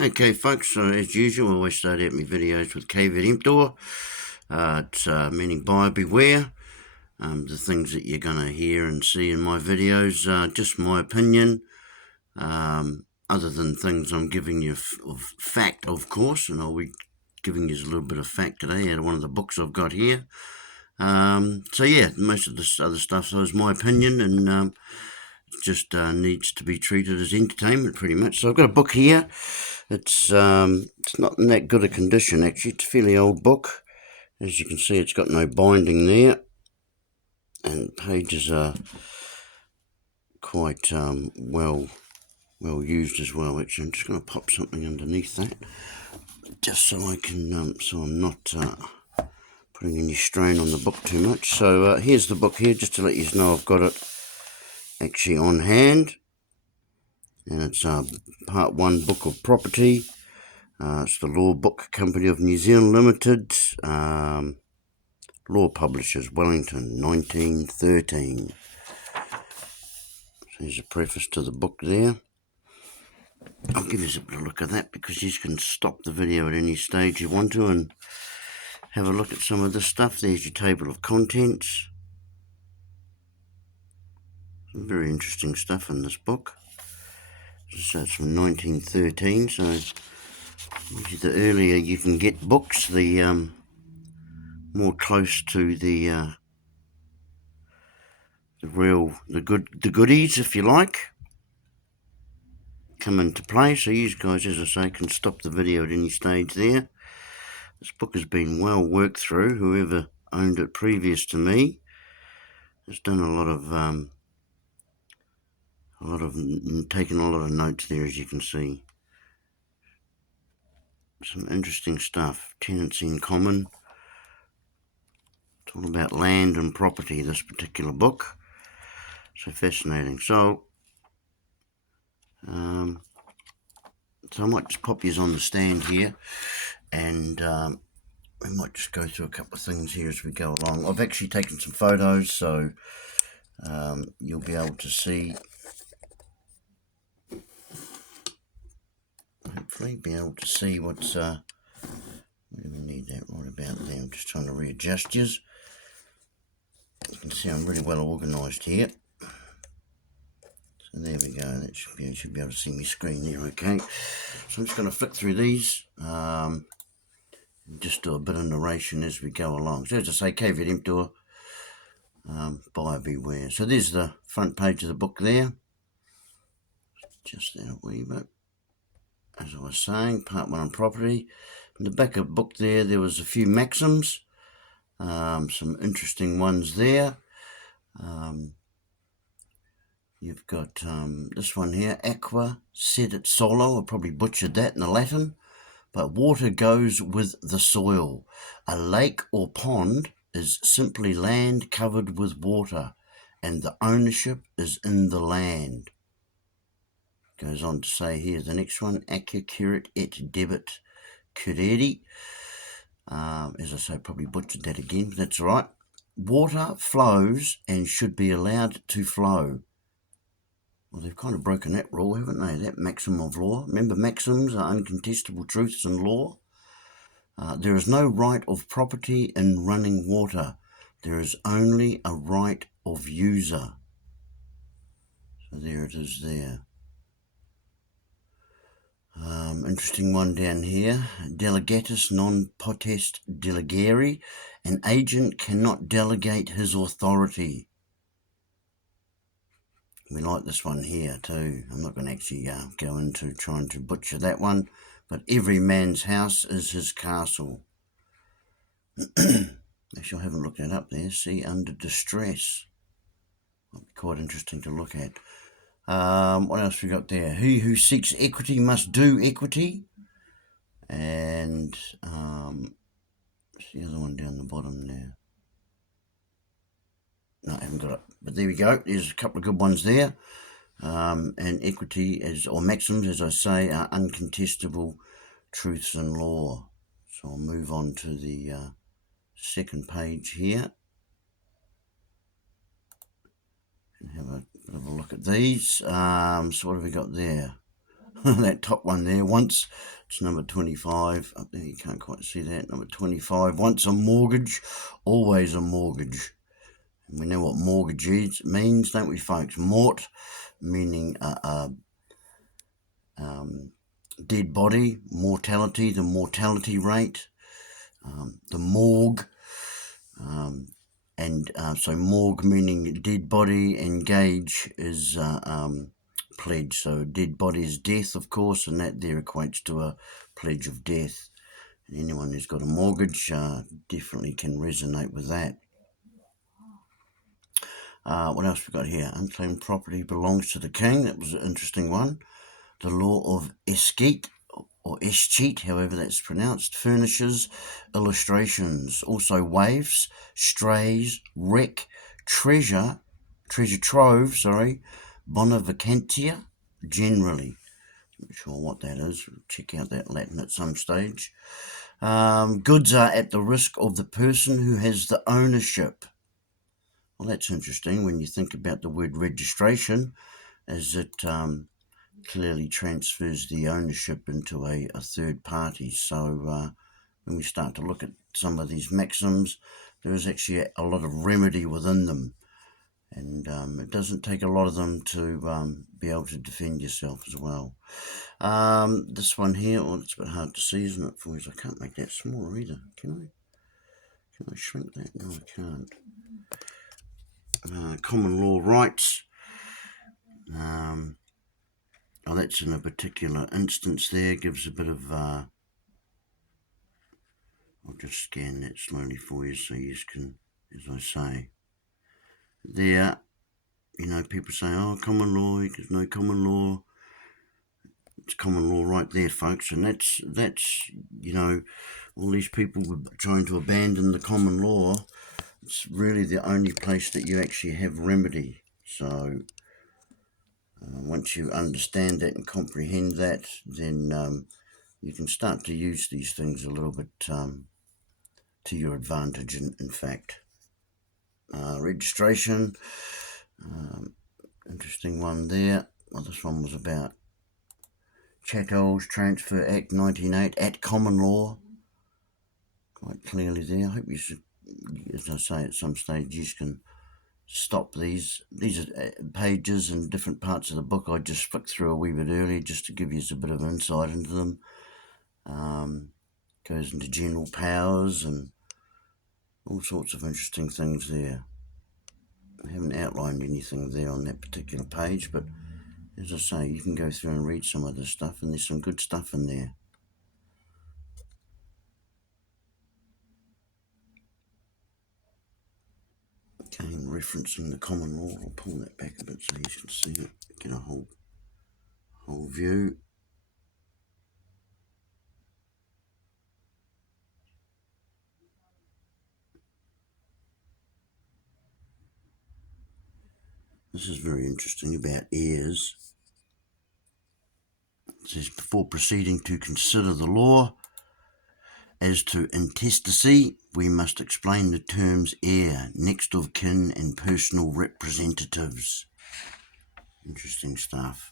Okay folks, so as usual I always start out my videos with caveat emptor. It's meaning buyer beware. The things that you're going to hear and see in my videos are just my opinion, other than things I'm giving you of fact, of course, and I'll be giving you a little bit of fact today out of one of the books I've got here. So yeah, most of this other stuff is my opinion, and just needs to be treated as entertainment pretty much. So I've got a book here. It's not in that good a condition actually. It's a fairly old book. As you can see, it's got no binding there, and pages are quite well used as well. Actually, I'm just going to pop something underneath that, just so I can so I'm not putting any strain on the book too much. So here's the book here, just to let you know I've got it actually on hand, and it's part 1, Book of Property. It's the Law Book Company of New Zealand Limited, Law Publishers, Wellington, 1913. So there's a preface to the book there. I'll give you a bit of a look at that, because you can stop the video at any stage you want to and have a look at some of this stuff. There's your table of contents. Some very interesting stuff in this book. So it's from 1913, so the earlier you can get books, the more close to the goodies, if you like, come into play. So you guys, as I say, can stop the video at any stage there. This book has been well worked through. Whoever owned it previous to me has done a lot of taken a lot of notes there, as you can see. Some interesting stuff. Tenancy in common. It's all about land and property, this particular book. So fascinating. So I might just pop yours on the stand here, and we might just go through a couple of things here as we go along. I've actually taken some photos, so you'll be able to see, hopefully be able to see what's, we need that right about there. I'm just trying to readjust yours. You can see I'm really well organised here. So there we go, that you should be able to see my screen there, okay. So I'm just going to flick through these, just do a bit of narration as we go along. So as I say, caveat emptor, buyer beware. So there's the front page of the book there. Just there a wee bit. As I was saying, part 1 on property. In the back of the book there was a few maxims, some interesting ones there. You've got this one here, aqua sedet solo. I probably butchered that in the Latin, but water goes with the soil. A lake or pond is simply land covered with water, and the ownership is in the land. Goes on to say here, the next one, aqua curat et debet cureri. As I say, probably butchered that again, but that's all right. Water flows and should be allowed to flow. Well, they've kind of broken that rule, haven't they? That maxim of law. Remember, maxims are uncontestable truths in law. There is no right of property in running water. There is only a right of user. So there it is there. Interesting one down here. Delegatus non potest delegare. An agent cannot delegate his authority. We like this one here too. I'm not going to actually go into trying to butcher that one, but every man's house is his castle. Actually, I haven't looked that up there. See, under distress. Might be quite interesting to look at. What else we got there? He who seeks equity must do equity. And what's the other one down the bottom there? No, I haven't got it. But there we go. There's a couple of good ones there. And equity or maxims, as I say, are uncontestable truths in law. So I'll move on to the second page here and have a bit of a look at these. So what have we got there? that top one there. Once, it's number 25. Up there, you can't quite see that. Number 25. Once a mortgage, always a mortgage. And we know what mortgage means, don't we, folks? Mort, meaning dead body. Mortality, the mortality rate. The morgue. So morgue meaning dead body, and gage is pledge. So dead body is death, of course, and that there equates to a pledge of death. And anyone who's got a mortgage definitely can resonate with that. What else we got here? Unclaimed property belongs to the king. That was an interesting one. The law of Escheat, or Escheat, however that's pronounced, furnishes illustrations. Also waifs, strays, wreck, treasure trove, bona vacantia, generally. Not sure what that is. We'll check out that Latin at some stage. Goods are at the risk of the person who has the ownership. Well, that's interesting when you think about the word registration, as it clearly transfers the ownership into a third party. So when we start to look at some of these maxims, there is actually a lot of remedy within them. And it doesn't take a lot of them to be able to defend yourself as well. This one here, it's a bit hard to see, isn't it, boys? I can't make that smaller either. Can I shrink that? No, I can't. Common law rights. That's in a particular instance there. Gives a bit of... I'll just scan that slowly for you so you can, as I say. There, people say, oh, common law, there's no common law. It's common law right there, folks. And that's all these people were trying to abandon the common law. It's really the only place that you actually have remedy. So once you understand that and comprehend that, then you can start to use these things a little bit to your advantage, in fact. Registration, interesting one there. Well, this one was about Chattel's Transfer Act 1908 at common law. Quite clearly there. I hope you should, as I say, at some stage you can stop these. These are pages and different parts of the book I just flicked through a wee bit earlier just to give you a bit of insight into them. Goes into general powers and all sorts of interesting things there. I haven't outlined anything there on that particular page, but as I say, you can go through and read some of this stuff, and there's some good stuff in there. Again, referencing the common law. I'll pull that back a bit so you can see it, get a whole view. This is very interesting about heirs. It says, before proceeding to consider the law as to intestacy, we must explain the terms heir, next of kin, and personal representatives. Interesting stuff.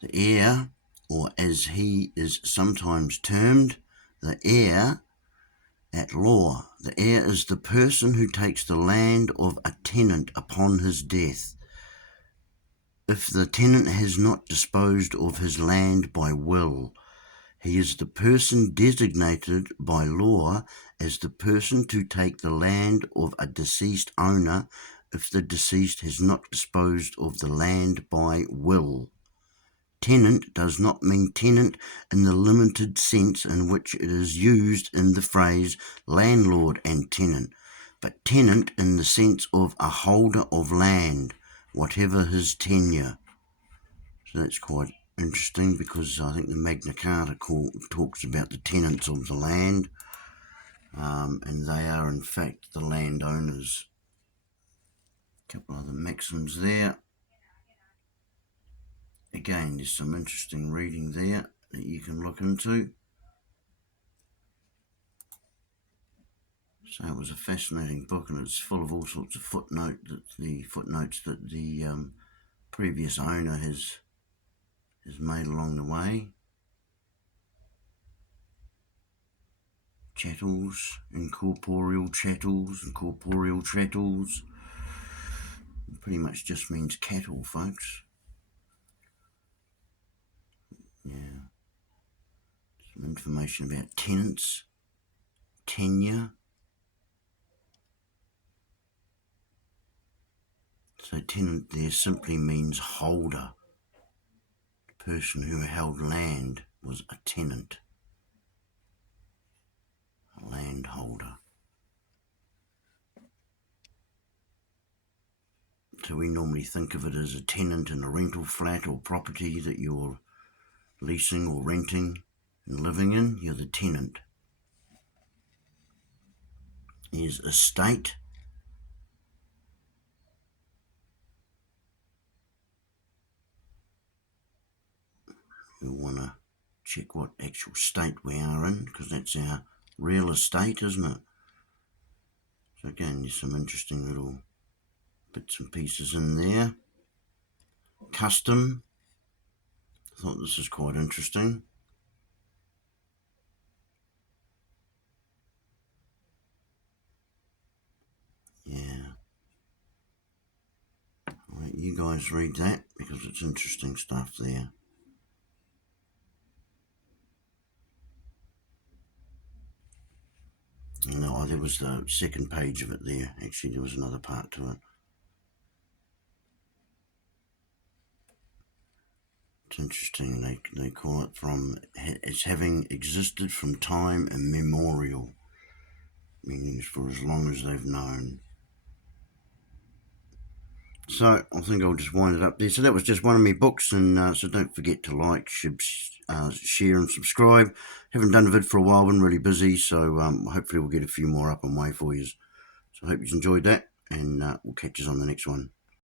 The heir, or as he is sometimes termed, the heir at law. The heir is the person who takes the land of a tenant upon his death. If the tenant has not disposed of his land by will, he is the person designated by law as the person to take the land of a deceased owner if the deceased has not disposed of the land by will. Tenant does not mean tenant in the limited sense in which it is used in the phrase landlord and tenant, but tenant in the sense of a holder of land, whatever his tenure. So that's quite interesting, because I think the Magna Carta talks about the tenants of the land, and they are in fact the landowners. A couple of the maxims there. Again, there's some interesting reading there that you can look into. So it was a fascinating book, and it's full of all sorts of footnotes that the previous owner has is made along the way. Chattels, incorporeal chattels, and corporeal chattels. It pretty much just means cattle, folks. Yeah. Some information about tenants, tenure. So tenant there simply means holder. The person who held land was a tenant, a landholder. So we normally think of it as a tenant in a rental flat or property that you're leasing or renting and living in. You're the tenant. Here's estate. You'll want to check what actual state we are in, because that's our real estate, isn't it? So again, there's some interesting little bits and pieces in there. Custom. I thought this is quite interesting. Yeah. I'll let you guys read that because it's interesting stuff there. No, there was the second page of it there. Actually, there was another part to it. It's interesting. They call it it's having existed from time immemorial, meaning for as long as they've known. So I think I'll just wind it up there. So that was just one of my books, and so don't forget to like, share and subscribe. Haven't done a vid for a while, been really busy, so hopefully we'll get a few more up and way for you. So I hope you enjoyed that, and we'll catch you on the next one.